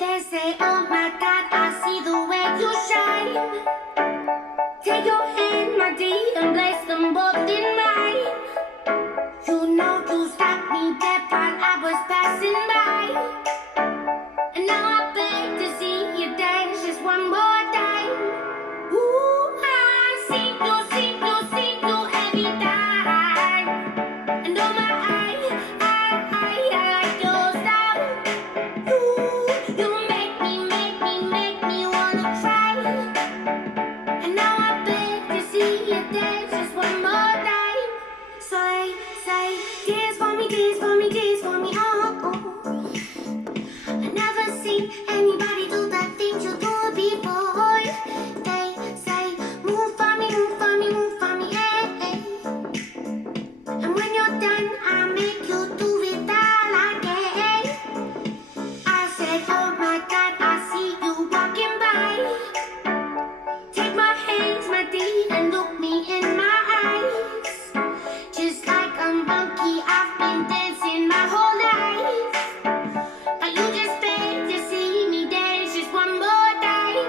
They say, oh my God, I see the way you shine. Take your hand, my dear, and place them both in mine. You know you stopped me dead while I was passing by. And now I beg to see you dance just one more time. Ooh, I see you every time. And oh my, I like your style. You make me wanna try. And now I beg to see you dance just one more time. So they say, dance for me, dance for me, dance for me, oh, oh. I never seen anybody do the things you do before. They say, move for me, move for me, move for me, hey, hey. And when you're done, I'll make you do it all again. I said, oh my God, I see you walking by. Take my hands, my dear, and look me in my eyes. Just like a monkey, I've been dancing my whole life. But you just beg to see me dance just one more time.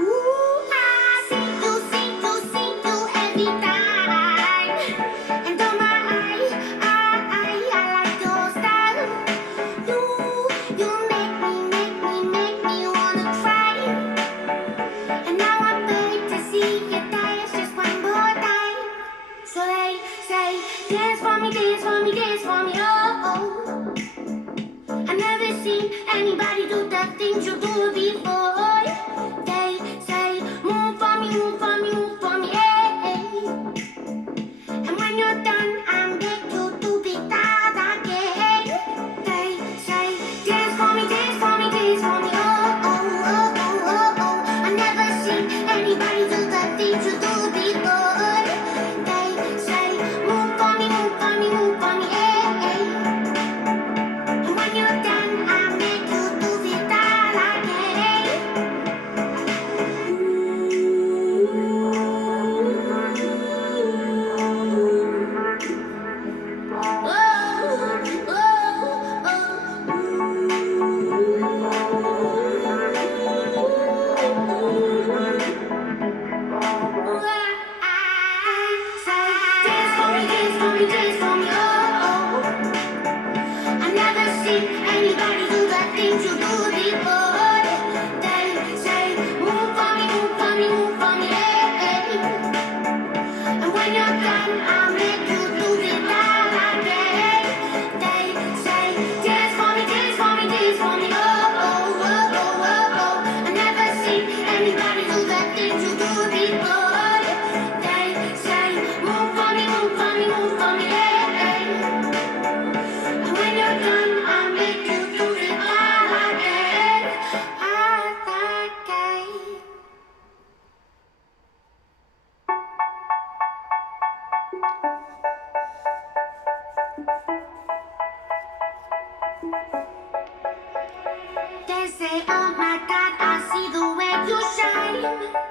Ooh, I see you every time. And oh my, I like your style. You make me wanna try. And now I beg to see you dance just one more time. So they say, dance for me, dance for me, dance for me, oh, oh. I never seen anybody do the things you do before. They say, move for me, move for me, move for me, hey, hey. And when you're done, I'm back to do it all again. They say, dance for me, dance for me, dance for me, oh, oh, oh, oh, oh, oh. I never seen anybody do the things you do before. They say, move for me, move for me, move for me, hey, hey. And when you're done, I'll make you do it all again. Anybody do the things you do before. They say, move for me, move for me, move for me, hey, hey. And when you're done, I'll make you do it all again. They say, dance for me, dance for me, dance for me, oh, oh, oh, oh, oh, oh. I never seen anybody do the things you do before. They say, move for me, move for me, move for me, hey, hey. And when you're done, I'll make you do it all again, all again. They say, oh my God, I see the way you shine.